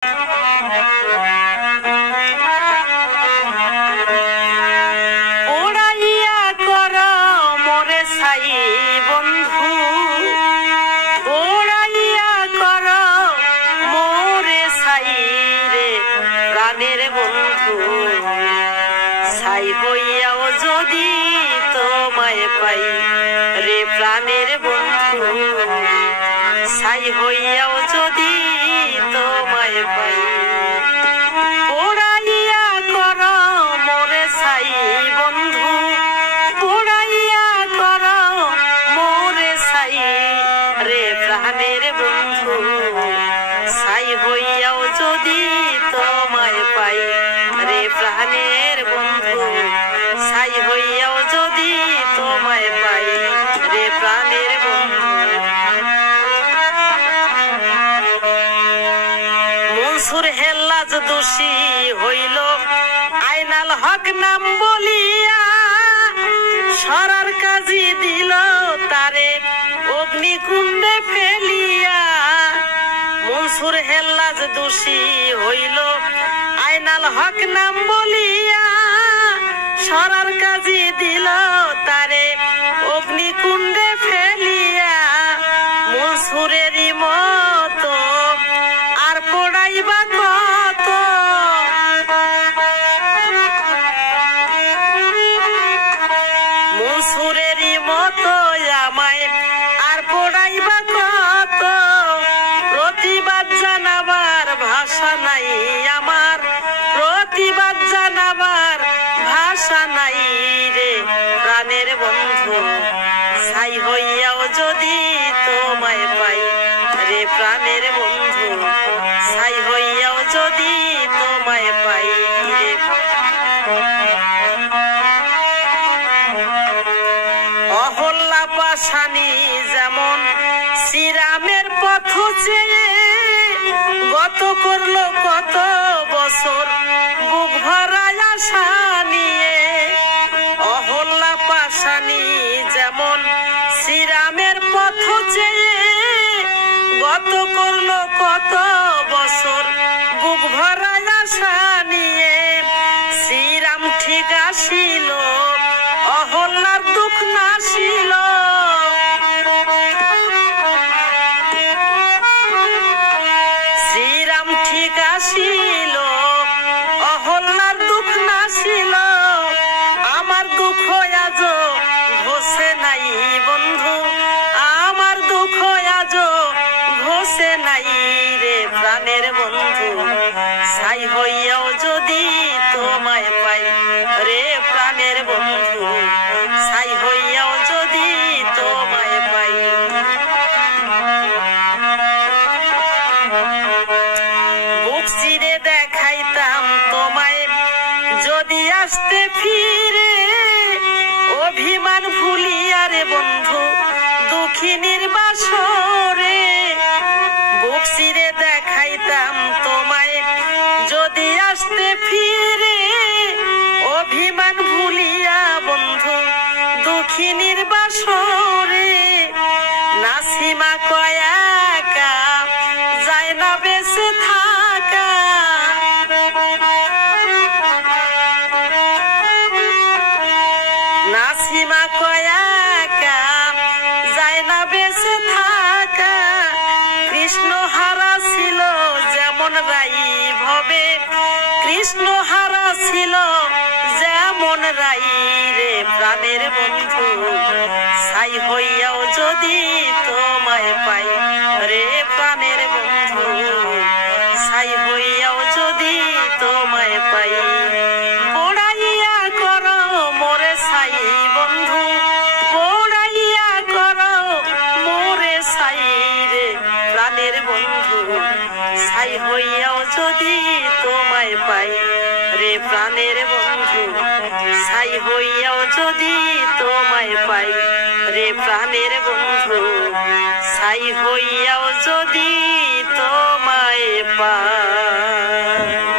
ছাই হইয়াও যদি তোমায় পাই রে প্রাণের বন্ধু, ছাই হইয়াও যদি তোমায় পাই। পোড়াইয়া কর মোরে ছাই বন্ধু, পোড়াইয়া কর মোরে ছাই রে প্রাণের বন্ধু, ছাই হইয়াও যদি তোমায় পাই রে প্রাণের বন্ধু, ছাই হইয়াও যদি তোমায় পাই রে প্রাণের বন্ধু। মনসুর হেল্লাজ দোষী হইল আইনাল হক নাম বলিয়া, সরার কাজী দিল তারে অগ্নিকুণ্ডে ফেলিয়া। মনসুর হেল্লাজ দোষী হইল আইনাল হক নাম বলিয়া, সরার কাজী দিল তারে অগ্নিকুণ্ডে ফেলিয়া। মনসুরেরই মতো আর পোড়াইবা কত, মনসুরেরই মতো আমায় আর পোড়াইবা কত। প্রতিবাদ জানাবার ভাষা নাই আমার, প্রতিবাদ জানাবার ভাষা নাই রে প্রাণের বন্ধু, ছাই হইয়াও যদি তোমায় পাই রে প্রাণের বন্ধু, ছাই হইয়াও যদি তোমায় পাই রে। অহল্যা পাশানি যেমন শ্রীরামের পথ চেয়ে গত করলো কত বছর বুক ভরায় আশা নিয়ে। অহল্যা পাশানি যেমন শ্রীরামের পথ চেয়ে গত করলো কত বছর বুক ভরায় আশা নিয়ে। শ্রীরাম ঠিক আসিল অহল্যার দুঃখ নাসিল, শ্রীরাম ঠিক আসিল অহল্যার দুঃখ নাসিল। আমার দুঃখ আজ ঘোষে নাই বন্ধু, আমার দুঃখ আজ ঘোষে নাই রে প্রাণের বন্ধু, ছাই হইয়াও যদি তোমায় পাই রে প্রাণের বন্ধু, ছাই হইয়াও যদি তোমায় পাই। বুক চিরে দেখাইতাম তোমায় যদি আসতে ফিরে, অভিমান ভুলিয়া রে বন্ধু দুঃখিনীর বাসরে। বুক চিরে দেখাইতাম তোমায় যদি আসতে ফিরে, অভিমান ভুলিয়া বন্ধু দুঃখিনীর বাসরে। নাসিমা কয়াকা যায় না বেঁচে থাকা, নাসিমা কয়াকা যায় না বেঁচে থাকা। কৃষ্ণ হারা ছিল যেমন রাই ভবে, কৃষ্ণ হারা ছিল যেমন রাই রে প্রাণের বন্ধু, ছাই হইয়াও যদি তোমায় পাই রে প্রাণের বন্ধু, ছাই হইয়াও যদি তোমায় পাই। পোড়াইয়া কর মোরে ছাই বন্ধু, পোড়াইয়া কর মোরে ছাই রে প্রাণের বন্ধু, ছাই হইয়াও যদি তোমায় পাই রে প্রাণের বন্ধু, ছাই হইয়াও যদি তোমায় পাই রে প্রাণের বন্ধু, ছাই হইয়াও যদি তোমায় পাই।